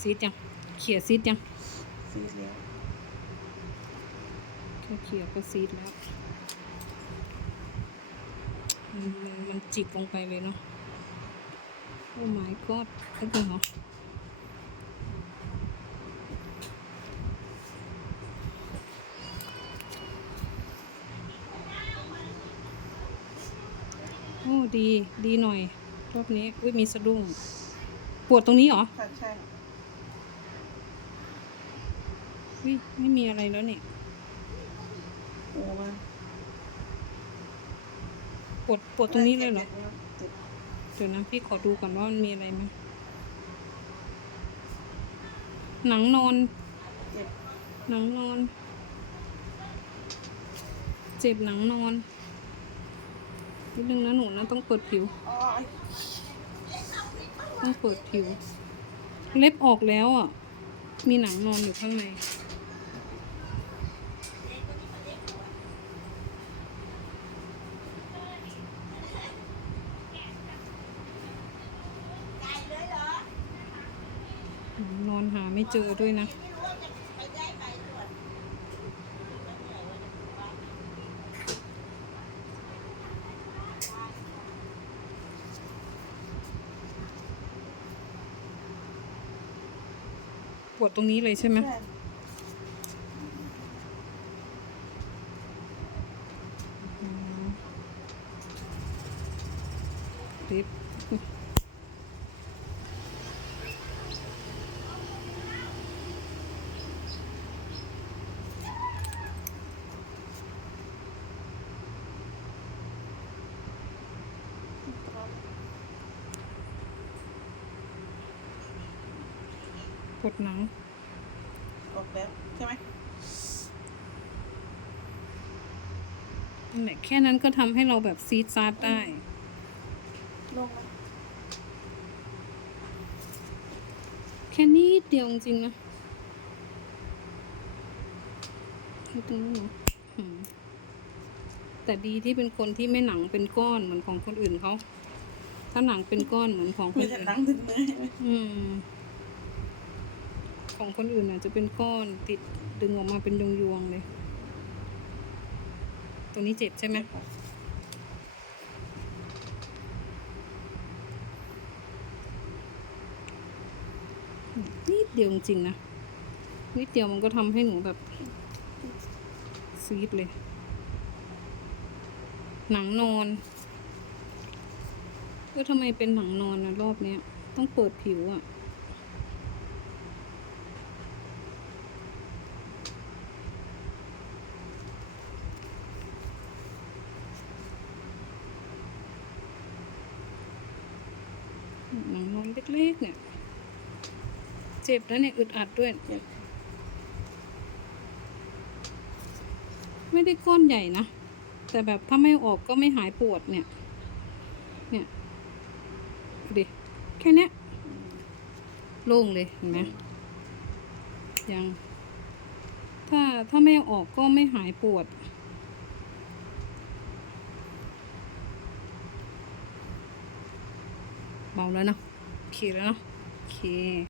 ซีดยังเขี่ยซีดยังซีดแล้วแค่เขี่ยก็ซีดแล้วมันมันมันจิกลงไปเลยเนาะโอ้ my god ไอ้ตัวเหรอโอ้ดี ดีหน่อย รอบนี้ อุ้ยมีสะดุ้ง ปวดตรงนี้เหรอค่ะใช่ อุ้ยไม่มีอะไรแล้วเนี่ยโอ้มันปวดปวดตรงนี้เลยเหรอเจ็บเดี๋ยวนะพี่ขอดูก่อนว่ามันมีอะไรไหมหนังนอนเจ็บหนังนอน เจ็บหนังนอนนิดนึงนะหนูนะต้องเปิดผิวอ๋อไอ้ต้องเปิดผิว เล็บออกแล้วอะ มีหนังนอนอยู่ข้างใน น อนหาไม่เจอด้วยนะ ปวดตรงนี้เลยใช่ไหมลิฟ ต์ปวดหนัง ออกแล้วใช่ไหมนั่นแหละแค่นั้นก็ทำให้เราแบบซีดซาดได้ ลงไหมแค่นี้เดียวจริงๆนะให้ตรงนี้เนาะอืมแต่ดีที่เป็นคนที่ไม่หนังเป็นก้อนเหมือนของคนอื่นเขา ถ้าหนังเป็นก้อนเหมือนของคมีนแต่อื่น หนังถึงเนื้อใช่ไหมอืม ของคนอื่นอาจจะเป็นก้อนติดดึงออกมาเป็นยวงๆเลยตรงนี้เจ็บใช่ไหมนิดเดียวจริงนะ นิดเดียวมันก็ทำให้หนูแบบซีดเลย หนังนอนเออทำไมเป็นหนังนอนนะรอบเนี้ย ต้องเปิดผิวอะ่ะ หนังนอนเล็กๆเนี่ย เจ็บแล้วเนี่ยอึดอัดด้วยไม่ได้ก้อนใหญ่นะ แต่แบบถ้าไม่ออกก็ไม่หายปวดเนี่ย เนี่ยดิแค่นี้โล่งเลยเห็นไหมยัง ถ้าถ้าไม่ออกก็ไม่หายปวด เบาแล้วเนาะโอเคแล้วเนาะโอเค